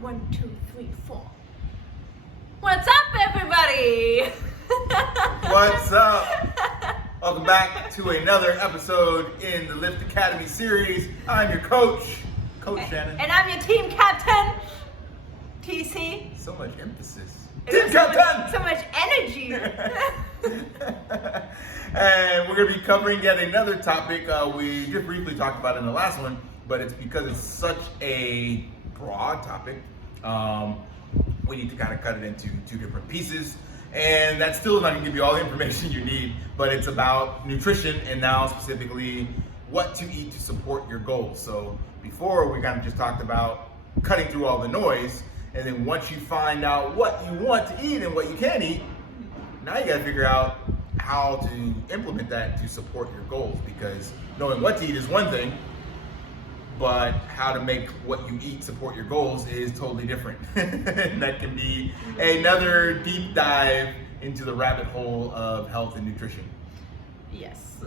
1, 2, 3, 4. What's up, everybody? What's up? Welcome back to another episode in the Lift Academy series. I'm your coach, Coach Shannon. And I'm your team captain, TC. So much emphasis. Team captain! So much energy. And we're going to be covering yet another topic we just briefly talked about in the last one, but it's because it's such a broad topic. We need to kind of cut it into two different pieces. And that's still not going to give you all the information you need, but it's about nutrition and now specifically what to eat to support your goals. So before we kind of just talked about cutting through all the noise, and then once you find out what you want to eat and what you can eat, now you got to figure out how to implement that to support your goals, because knowing what to eat is one thing, but how to make what you eat support your goals is totally different. And that can be another deep dive into the rabbit hole of health and nutrition. Yes.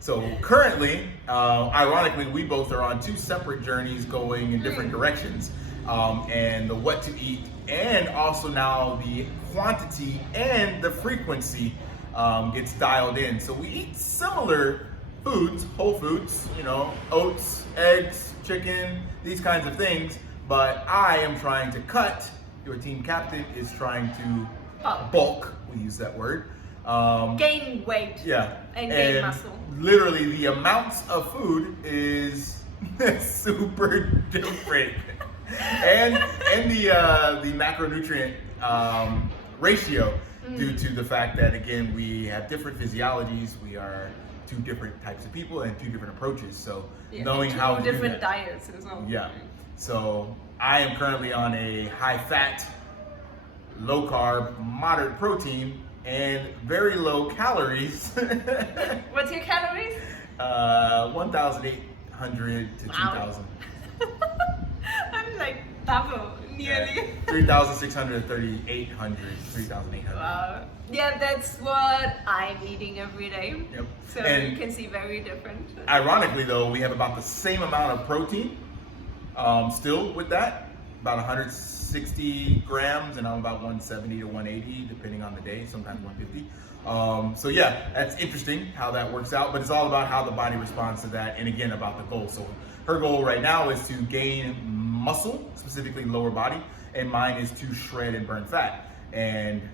So currently, ironically, we both are on two separate journeys going in different directions. And the what to eat, and also now the quantity and the frequency gets dialed in. So we eat similar foods, whole foods, oats, eggs, chicken, these kinds of things. But I am trying to cut. Your team captain is trying to bulk. We use that word. Gain weight. Yeah. And gain muscle. Literally, the amounts of food is super different. and the macronutrient ratio, due to the fact that, again, we have different physiologies. We are two different types of people and two different approaches. So knowing how to different do that, diets as well. Yeah. So I am currently on a high fat, low carb, moderate protein, and very low calories. What's your calories? 1,800 to 2,000. I'm like double, nearly. 3,600 to 3,800, 3,800. Wow. Yeah, that's what I'm eating every day. Yep. So And you can see very different. ironically, though, we have about the same amount of protein still with that, about 160 grams, and I'm about 170 to 180, depending on the day, sometimes 150. So yeah, that's interesting how that works out, but it's all about how the body responds to that, and again, about the goal. So her goal right now is to gain muscle, specifically lower body, and mine is to shred and burn fat. And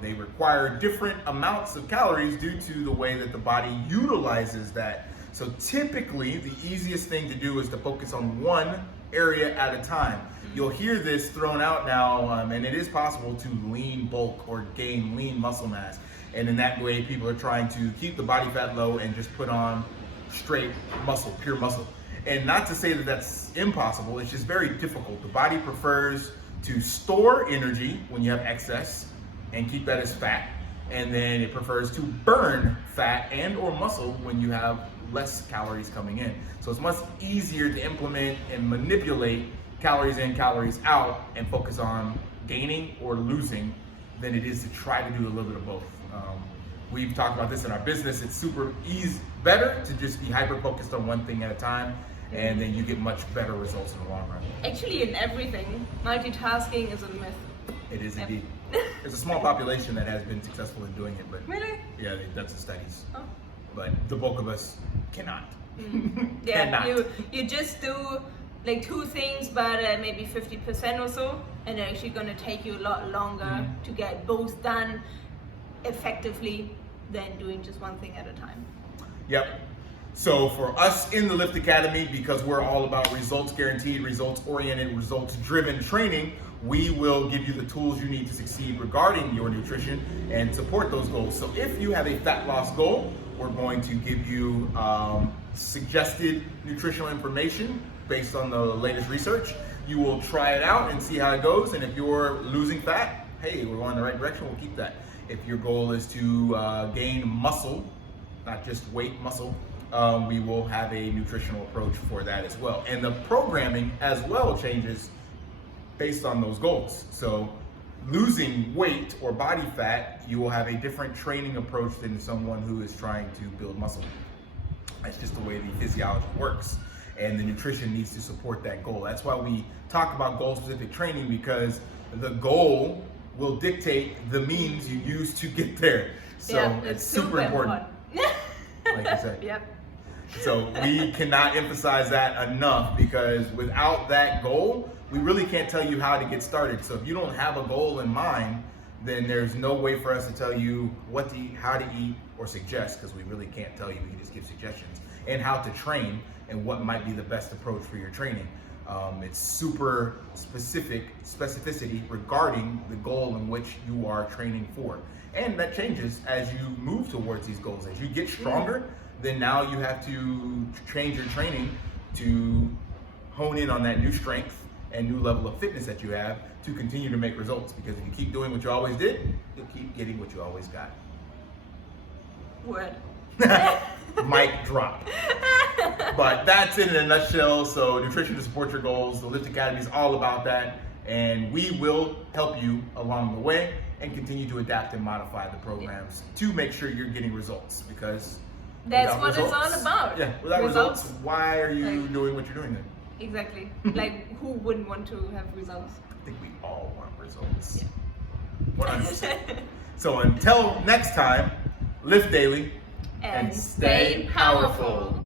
they require different amounts of calories due to the way that the body utilizes that. So typically, the easiest thing to do is to focus on one area at a time. You'll hear this thrown out now, and it is possible to lean bulk or gain lean muscle mass. And in that way, people are trying to keep the body fat low and just put on straight muscle, pure muscle. And not to say that that's impossible, it's just very difficult. The body prefers to store energy when you have excess and keep that as fat. And then it prefers to burn fat and or muscle when you have less calories coming in. So it's much easier to implement and manipulate calories in, calories out, and focus on gaining or losing than it is to try to do a little bit of both. We've talked about this in our business. It's super easy, better to just be hyper focused on one thing at a time, and then you get much better results in the long run. Actually, in everything, multitasking is a myth. It is indeed. There's a small population that has been successful in doing it, but Really? yeah, that's the studies. Oh. But the bulk of us cannot. Yeah, Cannot. you just do like two things, but maybe 50% or so, and they're actually going to take you a lot longer to get both done effectively than doing just one thing at a time. Yep. So for us in the Lift Academy, because we're all about results guaranteed, results oriented, results driven training, we will give you the tools you need to succeed regarding your nutrition and support those goals. So if you have a fat loss goal, we're going to give you suggested nutritional information based on the latest research. You will try it out and see how it goes. And if you're losing fat, hey, we're going in the right direction, we'll keep that. If your goal is to gain muscle, not just weight, muscle, we will have a nutritional approach for that as well. And the programming as well changes based on those goals. So losing weight or body fat, you will have a different training approach than someone who is trying to build muscle. That's just the way the physiology works. and the nutrition needs to support that goal. That's why we talk about goal-specific training, because the goal will dictate the means you use to get there. So Yeah, it's super important. Like you said. Yep. So we cannot emphasize that enough, because without that goal, we really can't tell you how to get started. So if you don't have a goal in mind, then there's no way for us to tell you what to eat, how to eat, or suggest, because we really can't tell you. We can just give suggestions and how to train and what might be the best approach for your training. It's super specificity regarding the goal in which you are training for. And that changes as you move towards these goals. As you get stronger, then now you have to change your training to hone in on that new strength and new level of fitness that you have to continue to make results. Because if you keep doing what you always did, you'll keep getting what you always got. Word. Mic drop. But that's it in a nutshell. So nutrition to support your goals, the Lift Academy is all about that. And we will help you along the way and continue to adapt and modify the programs to make sure you're getting results. Because that's what results, it's all about. Yeah, without results, why are you doing what you're doing then? Exactly. Like, who wouldn't want to have results? I think we all want results. Yeah. 100%. So until next time, lift daily and stay powerful.